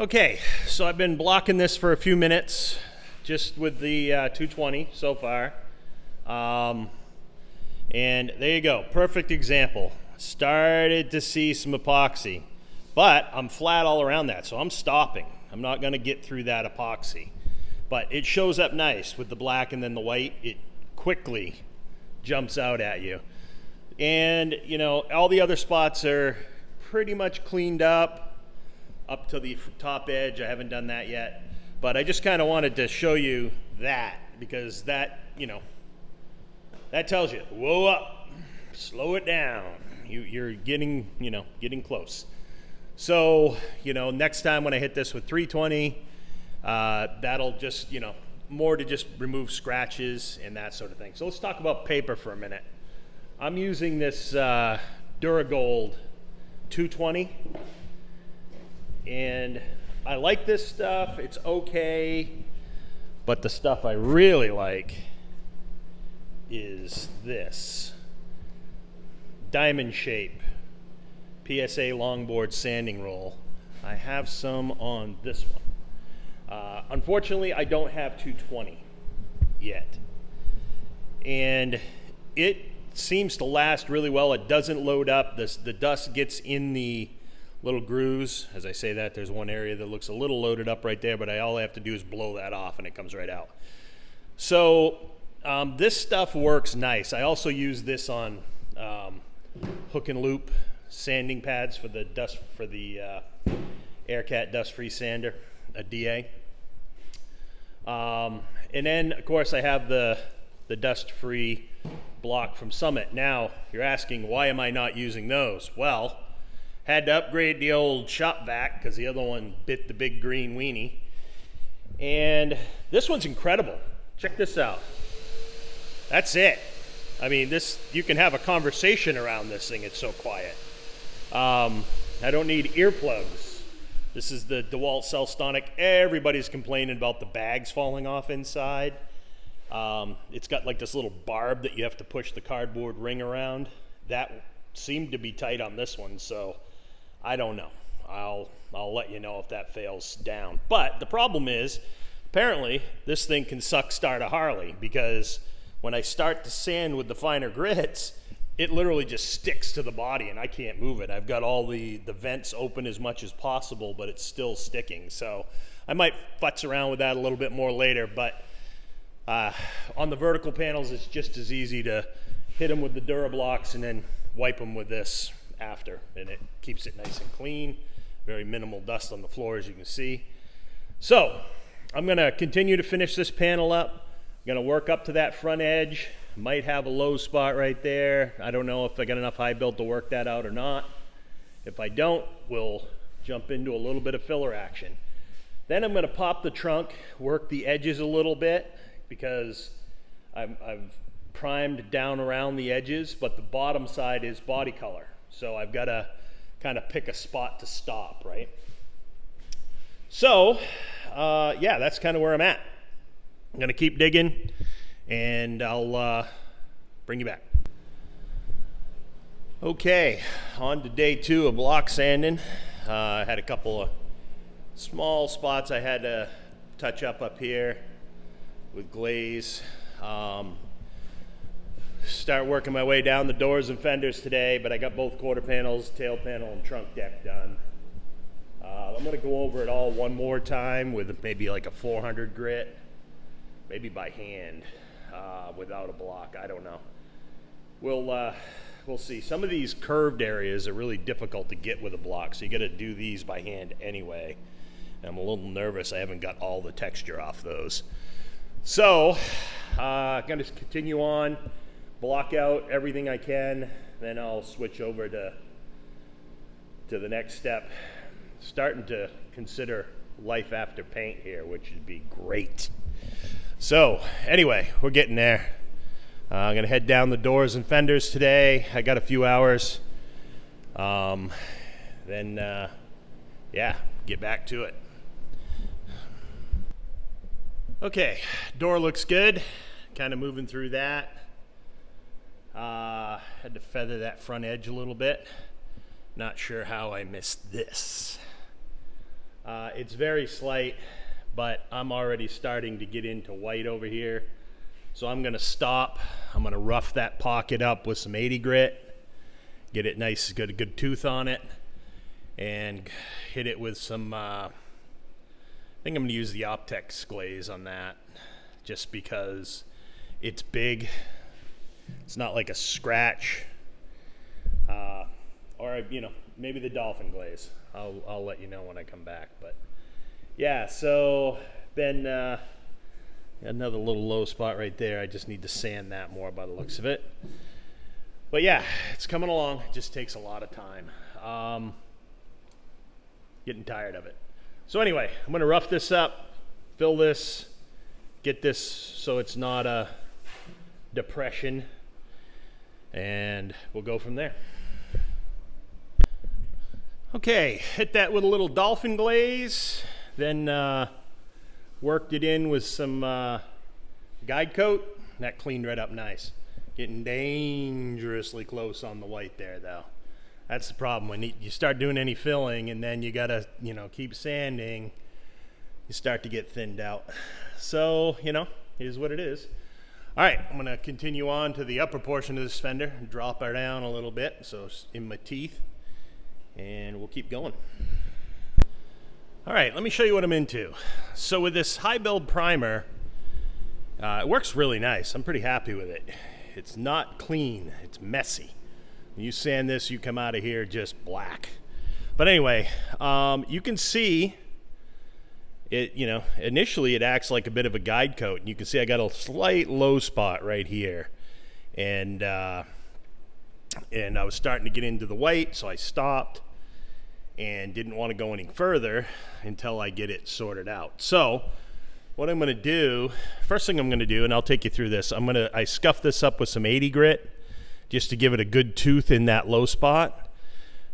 Okay, so I've been blocking this for a few minutes, just with the 220 so far. And there you go, perfect example. Started to see some epoxy, but I'm flat all around that, so I'm stopping. I'm not gonna get through that epoxy. But it shows up nice with the black and then the white. It quickly jumps out at you. And you know, all the other spots are pretty much cleaned up to the top edge. I haven't done that yet, but I just kind of wanted to show you that, because that, you know, that tells you, whoa up, slow it down. You're getting, you know, getting close. So, you know, next time when I hit this with 320, that'll just, you know, more to just remove scratches and that sort of thing. So let's talk about paper for a minute. I'm using this Duragold 220. And I like this stuff, it's okay, but the stuff I really like is this diamond shape PSA longboard sanding roll. I have some on this one. Unfortunately, I don't have 220 yet. And it seems to last really well. It doesn't load up. The dust gets in the little grooves. As I say that, there's one area that looks a little loaded up right there, but all I have to do is blow that off and it comes right out. So this stuff works nice. I also use this on hook and loop sanding pads for the Aircat dust-free sander, a DA. And then of course I have the dust-free block from Summit. Now you're asking, why am I not using those? Well, had to upgrade the old shop vac because the other one bit the big green weenie. And this one's incredible. Check this out. That's it. I mean, this, you can have a conversation around this thing. It's so quiet. I don't need earplugs. This is the DeWalt Cellstonic. Everybody's complaining about the bags falling off inside. It's got like this little barb that you have to push the cardboard ring around. That seemed to be tight on this one, so I don't know. I'll let you know if that fails down. But the problem is, apparently, this thing can suck start a Harley, because when I start to sand with the finer grits, it literally just sticks to the body and I can't move it. I've got all the vents open as much as possible, but it's still sticking. So I might futz around with that a little bit more later, but on the vertical panels, it's just as easy to hit them with the Durablocks and then wipe them with this after, and it keeps it nice and clean. Very minimal dust on the floor, as you can see. So I'm gonna continue to finish this panel up. I'm gonna work up to that front edge. Might have a low spot right there. I don't know if I got enough high build to work that out or not. If I don't, we'll jump into a little bit of filler action. Then I'm gonna pop the trunk, work the edges a little bit, because I've primed down around the edges, but the bottom side is body color. So I've got to kind of pick a spot to stop, right? So, yeah, that's kind of where I'm at. I'm going to keep digging, and I'll bring you back. Okay, on to day 2 of block sanding. I had a couple of small spots I had to touch up here with glaze. Start working my way down the doors and fenders today, but I got both quarter panels, tail panel, and trunk deck done. I'm going to go over it all one more time with maybe like a 400 grit, maybe by hand, without a block. I don't know. We'll see. Some of these curved areas are really difficult to get with a block, so you got to do these by hand anyway. I'm a little nervous. I haven't got all the texture off those. So, I'm going to continue on. Block out everything I can, then I'll switch over to the next step. Starting to consider life after paint here, which would be great. So anyway, we're getting there. I'm gonna head down the doors and fenders today. I got a few hours. Yeah, get back to it. Okay, door looks good. Kind of moving through that. Had to feather that front edge a little bit. Not sure how I missed this. It's very slight, but I'm already starting to get into white over here. So I'm gonna stop. I'm gonna rough that pocket up with some 80 grit, get it nice, get a good tooth on it, and hit it with some, I think I'm gonna use the Optex glaze on that, just because it's big. It's not like a scratch, or maybe the dolphin glaze. I'll let you know when I come back. But yeah, so then another little low spot right there. I just need to sand that more by the looks of it. But yeah, it's coming along. It just takes a lot of time. Getting tired of it. So anyway, I'm gonna rough this up, fill this, get this so it's not a depression, and we'll go from there. Okay, hit that with a little dolphin glaze, then worked it in with some guide coat. That cleaned right up nice. Getting dangerously close on the white there though. That's the problem when you start doing any filling and then you gotta keep sanding, you start to get thinned out. So here's what it is. All right, I'm gonna continue on to the upper portion of this fender, drop her down a little bit so it's in my teeth, and we'll keep going. All right, let me show you what I'm into. So with this high build primer, it works really nice. I'm pretty happy with it. It's not clean, it's messy. When you sand this, you come out of here just black. But anyway, you can see it, initially it acts like a bit of a guide coat. And you can see I got a slight low spot right here. And I was starting to get into the white, so I stopped and didn't want to go any further until I get it sorted out. So what I'm going to do, first thing I'm going to do, and I'll take you through this, I scuff this up with some 80 grit just to give it a good tooth in that low spot.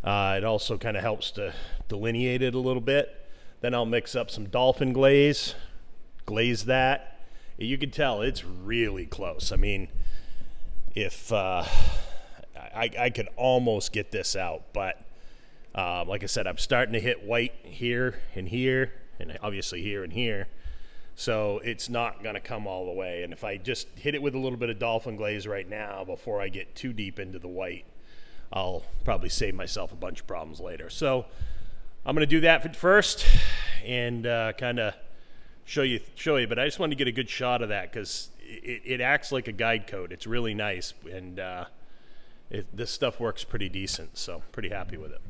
It also kind of helps to delineate it a little bit. Then I'll mix up some dolphin glaze that. You can tell it's really close. I mean, if I could almost get this out, but like I said, I'm starting to hit white here, and obviously here and here. So it's not gonna come all the way. And if I just hit it with a little bit of dolphin glaze right now before I get too deep into the white, I'll probably save myself a bunch of problems later. So I'm gonna do that first and kind of show you, but I just wanted to get a good shot of that because it acts like a guide coat. It's really nice, and this stuff works pretty decent, so pretty happy with it.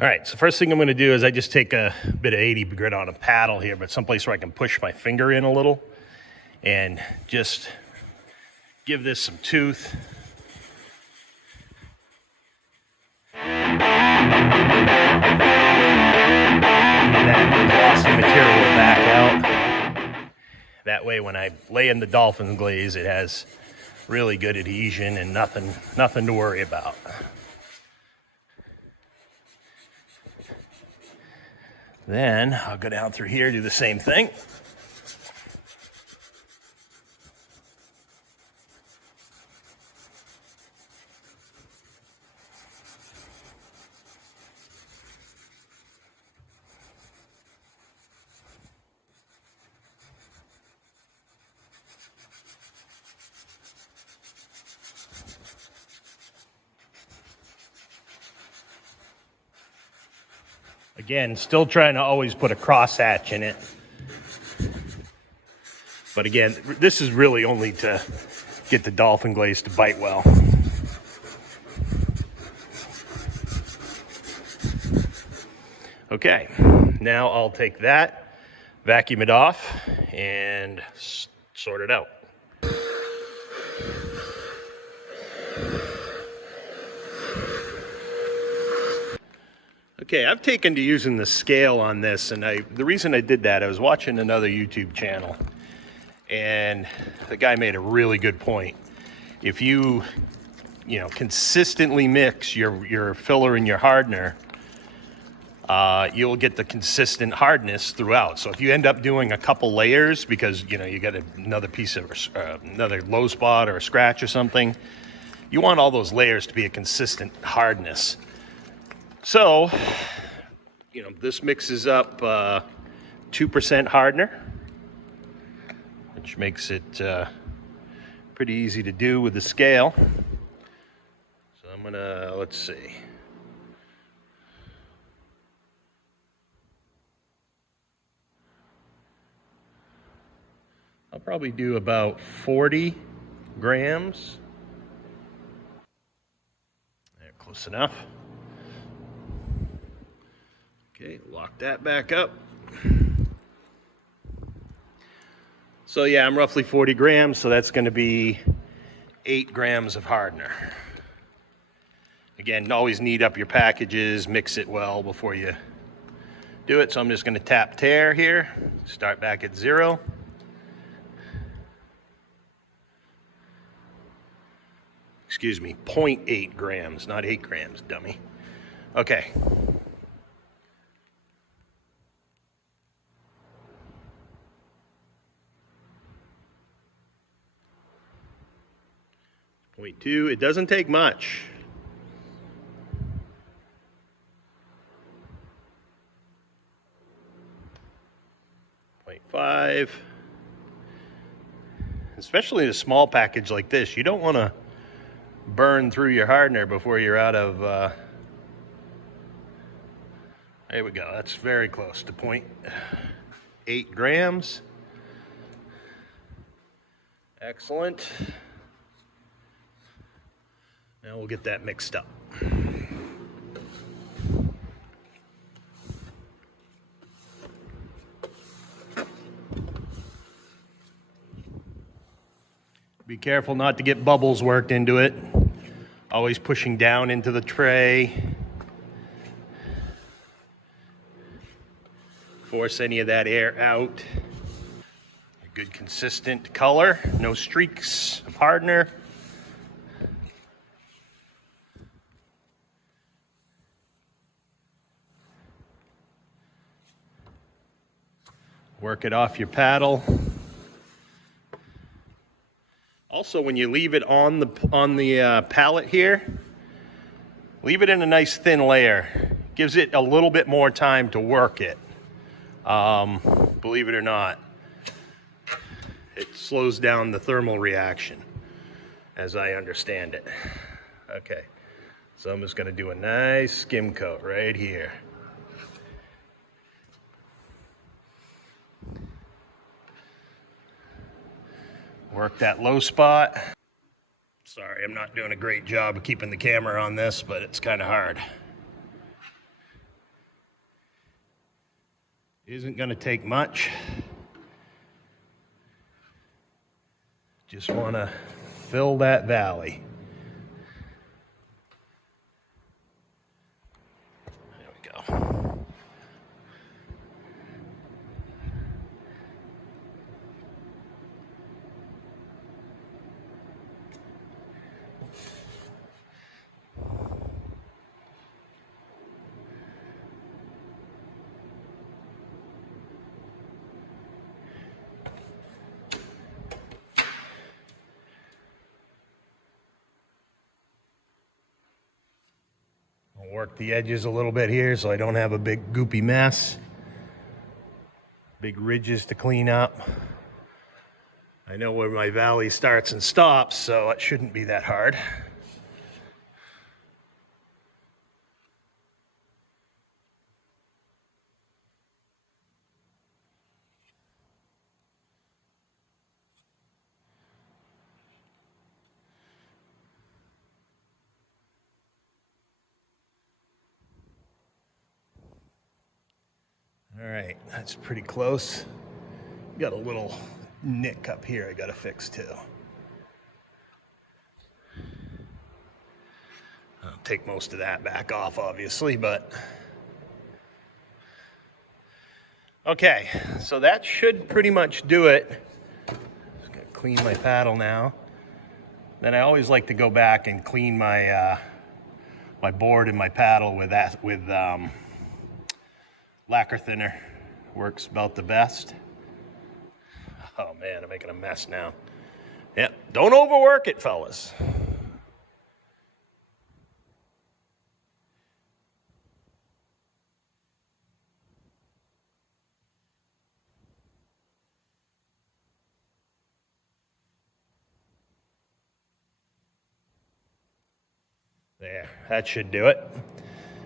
All right, so first thing I'm gonna do is I just take a bit of 80 grit on a paddle here, but someplace where I can push my finger in a little and just give this some tooth. And that glossy material back out. That way when I lay in the dolphin glaze, it has really good adhesion and nothing to worry about. Then I'll go down through here, do the same thing. Again, still trying to always put a crosshatch in it. But again, this is really only to get the dolphin glaze to bite well. Okay, now I'll take that, vacuum it off, and sort it out. Okay, I've taken to using the scale on this, and the reason I did that, I was watching another YouTube channel, and the guy made a really good point. If you consistently mix your filler and your hardener, you'll get the consistent hardness throughout. So if you end up doing a couple layers because you got another piece of another low spot or a scratch or something, you want all those layers to be a consistent hardness. So you know, this mixes up 2% hardener, which makes it pretty easy to do with the scale. So I'm gonna, let's see. I'll probably do about 40 grams. There, close enough. Okay, lock that back up. So yeah, I'm roughly 40 grams, so that's gonna be 8 grams of hardener. Again, always knead up your packages, mix it well before you do it. So I'm just gonna tap tear here, start back at 0. Excuse me, 0.8 grams, not 8 grams, dummy. Okay. Point 2, it doesn't take much. 0.5. Especially in a small package like this, you don't want to burn through your hardener before you're out of, there we go, that's very close to 0.8 grams. Excellent. Now we'll get that mixed up. Be careful not to get bubbles worked into it. Always pushing down into the tray. Force any of that air out. A good consistent color, no streaks of hardener. Work it off your paddle. Also, when you leave it on the pallet here, leave it in a nice thin layer. Gives it a little bit more time to work it. Believe it or not, it slows down the thermal reaction, as I understand it. Okay, so I'm just going to do a nice skim coat right here. Work that low spot. Sorry, I'm not doing a great job of keeping the camera on this, but it's kind of hard. Isn't going to take much. Just want to fill that valley. There we go. I'll work the edges a little bit here so I don't have a big goopy mess. Big ridges to clean up. I know where my valley starts and stops, so it shouldn't be that hard. All right, that's pretty close. Got a little nick up here I gotta fix too. I'll take most of that back off, obviously, but. Okay, so that should pretty much do it. Just gonna clean my paddle now. Then I always like to go back and clean my my board and my paddle with lacquer thinner. Works about the best. Oh man, I'm making a mess now. Yep, don't overwork it, fellas. There, that should do it.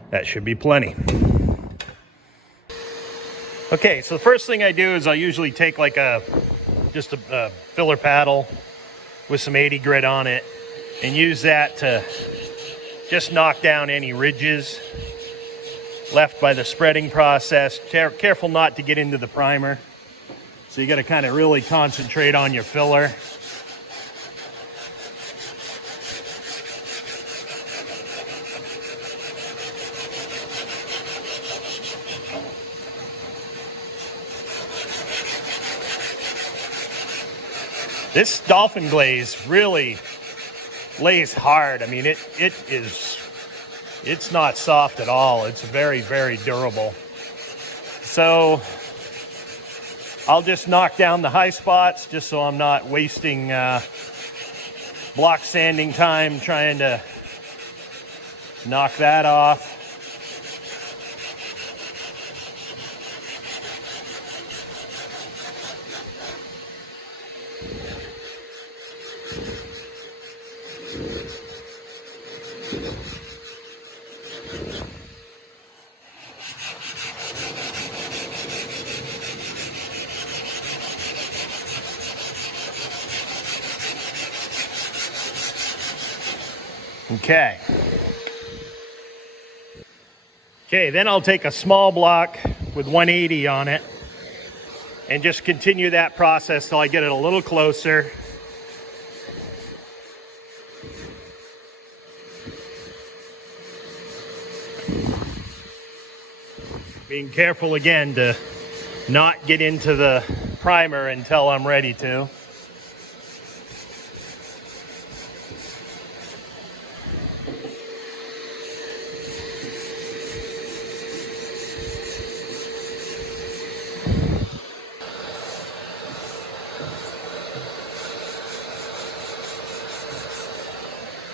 That should be plenty. Okay, so the first thing I do is I usually take like just a filler paddle with some 80 grit on it and use that to just knock down any ridges left by the spreading process. Careful not to get into the primer. So you got to kind of really concentrate on your filler. This dolphin glaze really lays hard. I mean, it's not soft at all. It's very, very durable. So I'll just knock down the high spots just so I'm not wasting block sanding time trying to knock that off. Okay. Okay, then I'll take a small block with 180 on it and just continue that process till I get it a little closer. Being careful again to not get into the primer until I'm ready to.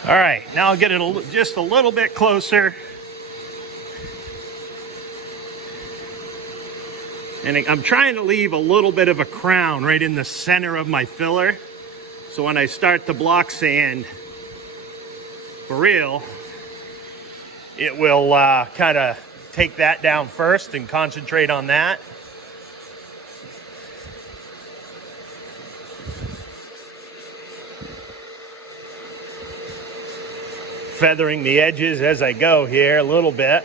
All right, now I'll get it just a little bit closer. And I'm trying to leave a little bit of a crown right in the center of my filler. So when I start the block sand for real, it will kind of take that down first and concentrate on that. Feathering the edges as I go here a little bit,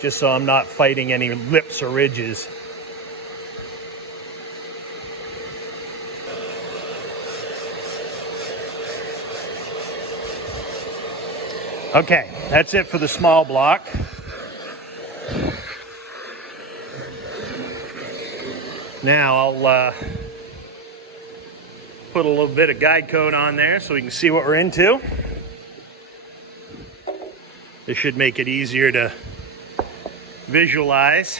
just so I'm not fighting any lips or ridges. Okay, that's it for the small block. Now I'll put a little bit of guide coat on there so we can see what we're into. This should make it easier to visualize.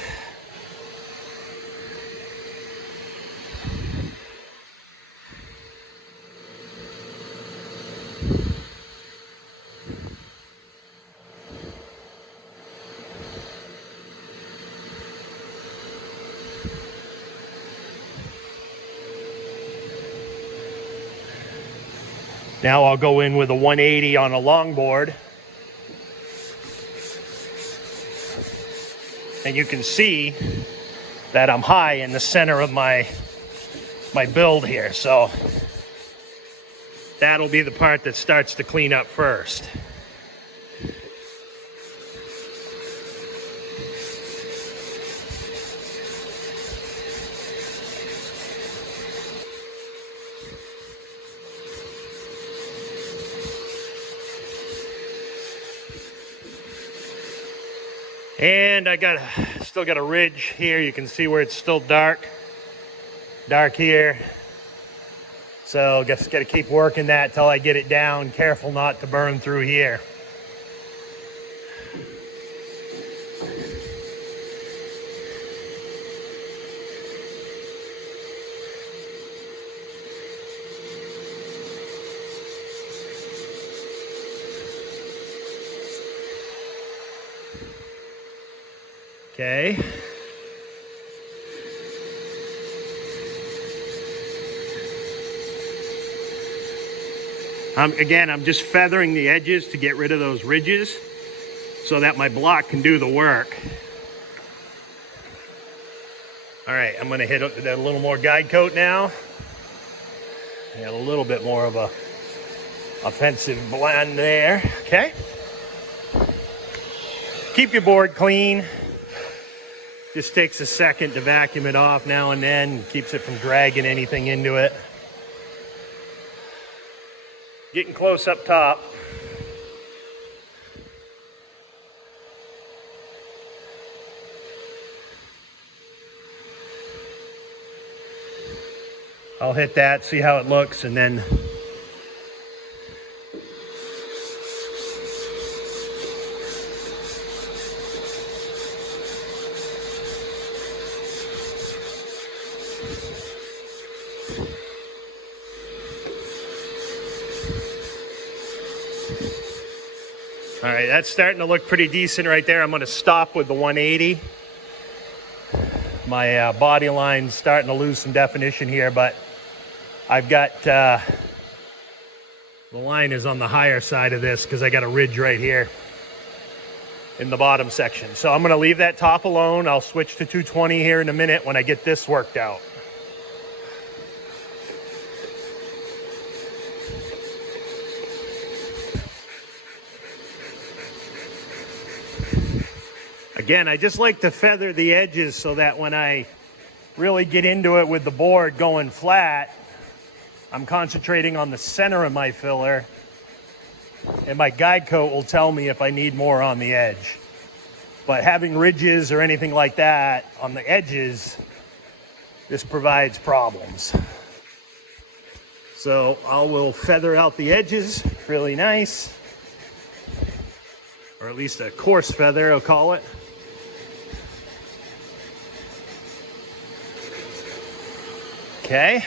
Now I'll go in with a 180 on a longboard. And you can see that I'm high in the center of my build here. So that'll be the part that starts to clean up first. And I still got a ridge here. You can see where it's still dark here. So just got to keep working that till I get it down. Careful not to burn through here. Okay. Again, I'm just feathering the edges to get rid of those ridges so that my block can do the work. All right, I'm gonna hit a little more guide coat now. And a little bit more of a offensive blend there, okay? Keep your board clean. Just takes a second to vacuum it off now and then, keeps it from dragging anything into it. Getting close up top. I'll hit that, see how it looks, and then all right, that's starting to look pretty decent right there. I'm going to stop with the 180. My body line's starting to lose some definition here, but I've got, the line is on the higher side of this because I got a ridge right here in the bottom section. So I'm going to leave that top alone. I'll switch to 220 here in a minute when I get this worked out. Again, I just like to feather the edges so that when I really get into it with the board going flat, I'm concentrating on the center of my filler, and my guide coat will tell me if I need more on the edge. But having ridges or anything like that on the edges, this provides problems. So I will feather out the edges really nice, or at least a coarse feather, I'll call it. Okay.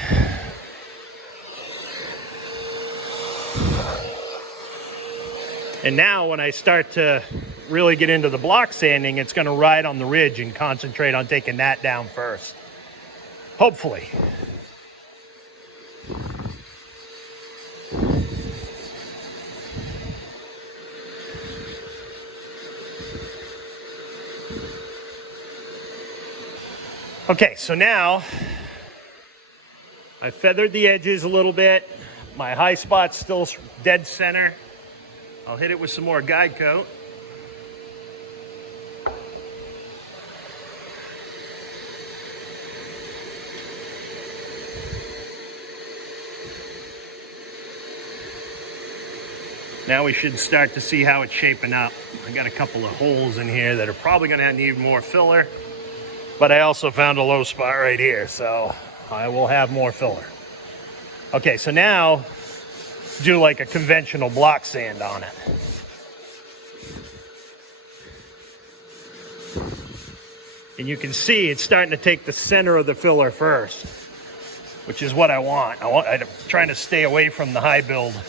And now when I start to really get into the block sanding, it's going to ride on the ridge and concentrate on taking that down first. Hopefully. Okay, so now I feathered the edges a little bit. My high spot's still dead center. I'll hit it with some more guide coat. Now we should start to see how it's shaping up. I got a couple of holes in here that are probably gonna need more filler, but I also found a low spot right here, so I will have more filler. Okay, so now do like a conventional block sand on it. And you can see it's starting to take the center of the filler first, which is what I want. I'm trying to stay away from the high build,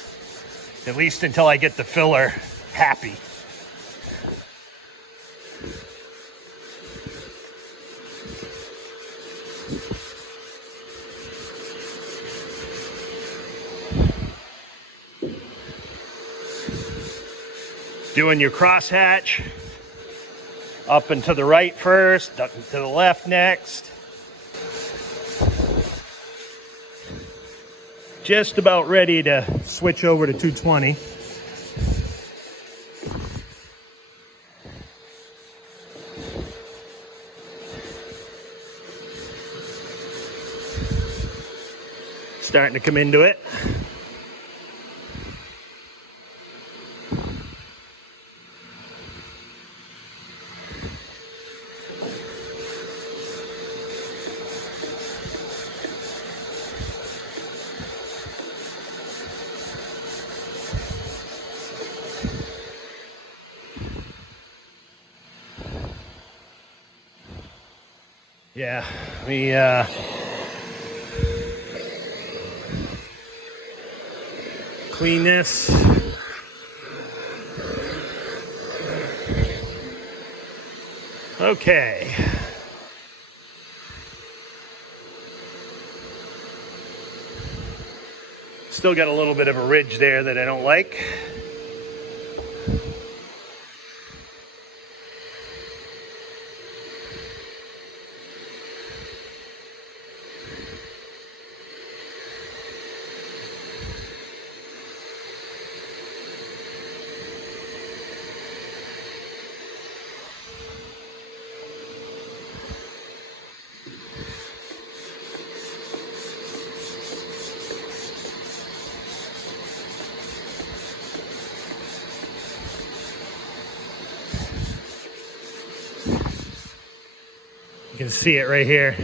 at least until I get the filler happy. Doing your crosshatch, up and to the right first, up and to the left next. Just about ready to switch over to 220. Starting to come into it. Yeah, clean this. Okay. Still got a little bit of a ridge there that I don't like. You can see it right here.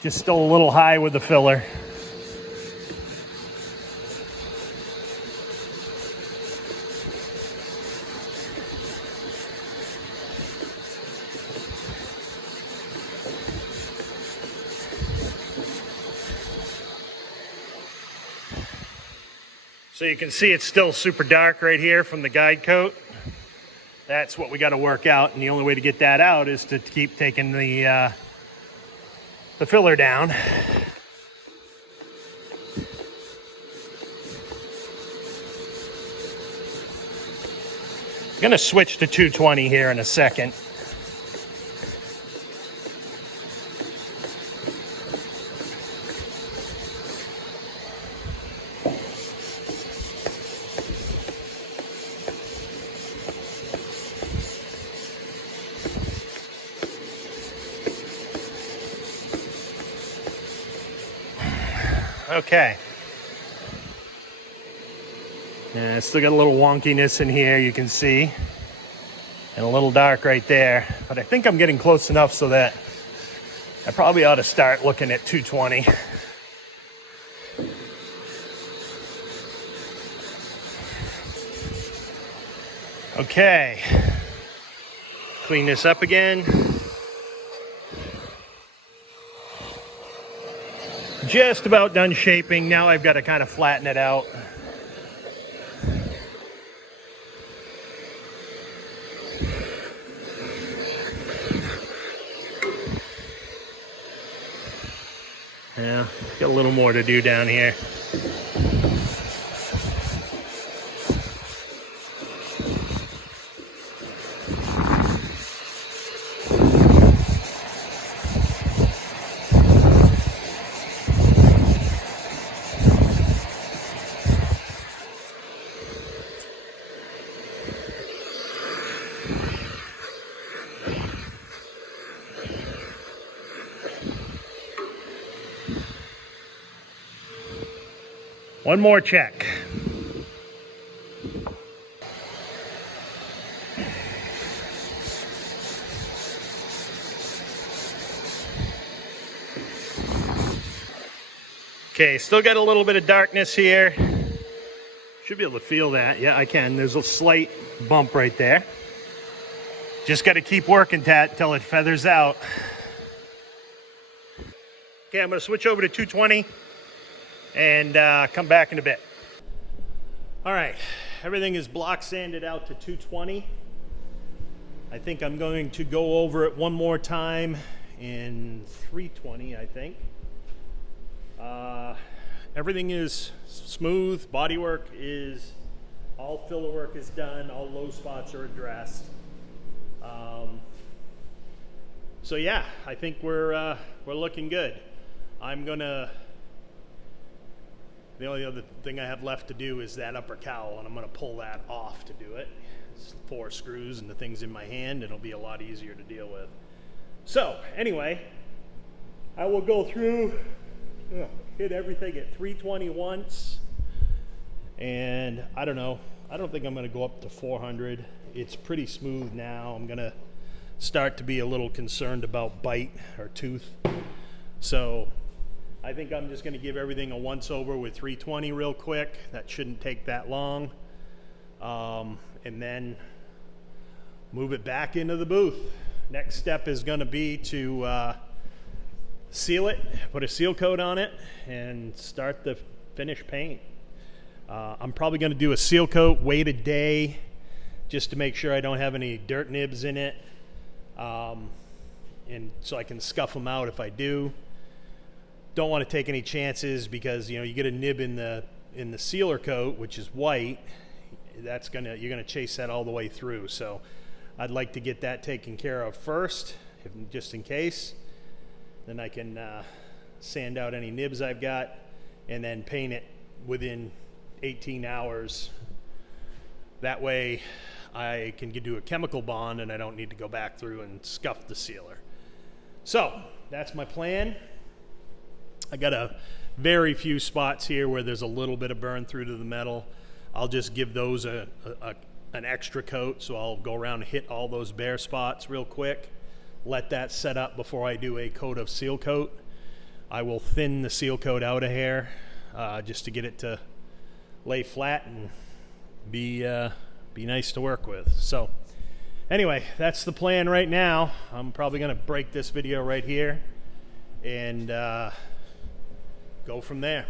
Just still a little high with the filler. So you can see it's still super dark right here from the guide coat. That's what we got to work out, and the only way to get that out is to keep taking the filler down. I'm gonna switch to 220 here in a second. Okay. Yeah, it's still got a little wonkiness in here, you can see. And a little dark right there. But I think I'm getting close enough so that I probably ought to start looking at 220. Okay. Clean this up again. Just about done shaping. Now I've got to kind of flatten it out. Yeah, got a little more to do down here. One more check. Okay, still got a little bit of darkness here. Should be able to feel that. Yeah, I can. There's a slight bump right there. Just got to keep working that till it feathers out. Okay, I'm going to switch over to 220. And come back in a bit. All right, everything is block sanded out to 220. I think I'm going to go over it one more time in 320, I think. Everything is smooth. Bodywork is, all filler work is done. All low spots are addressed. So yeah, I think we're looking good. The only other thing I have left to do is that upper cowl, and I'm going to pull that off to do it. It's 4 screws and the thing's in my hand, and it'll be a lot easier to deal with. So, anyway, I will go through, hit everything at 320 once, and I don't know. I don't think I'm going to go up to 400. It's pretty smooth now. I'm going to start to be a little concerned about bite or tooth. So I think I'm just going to give everything a once over with 320 real quick. That shouldn't take that long. And then move it back into the booth. Next step is going to be to seal it, put a seal coat on it, and start the finish paint. I'm probably going to do a seal coat, wait a day, just to make sure I don't have any dirt nibs in it, and so I can scuff them out if I do. don't want to take any chances because, you know, you get a nib in the sealer coat, which is white, you're gonna chase that all the way through. So I'd like to get that taken care of first, just in case. Then I can sand out any nibs I've got and then paint it within 18 hours. That way I can do a chemical bond and I don't need to go back through and scuff the sealer. So that's my plan. I got a very few spots here where there's a little bit of burn through to the metal. I'll just give those an extra coat. So I'll go around and hit all those bare spots real quick. Let that set up before I do a coat of seal coat. I will thin the seal coat out a hair just to get it to lay flat and be nice to work with. So anyway, that's the plan right now. I'm probably gonna break this video right here and go from there.